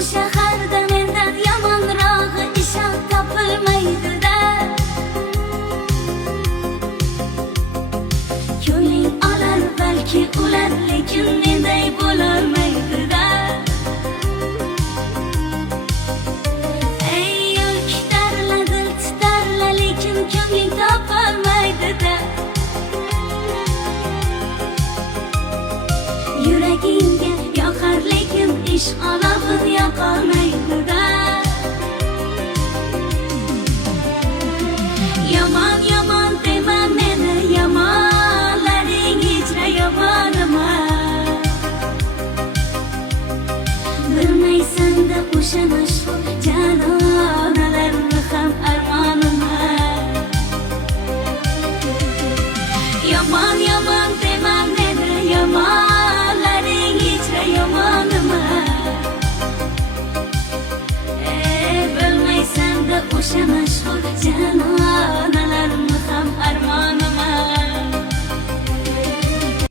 shaharda mendan yomonrog'i ishon topilmaydi-da. Ko'ngling olar balki ular, lekin menday bo'lolmaydi-da. Ey yo'lkishlarla dil titarla, lekin ko'ngling topolmaydi-da. Yuragingga yoqar lekin ishq olovin yoqolmaydi-da. Yomon yomon dema meni, yomonlaring hijra yomon emas. Bilmaysan-da o'sha mashhur janob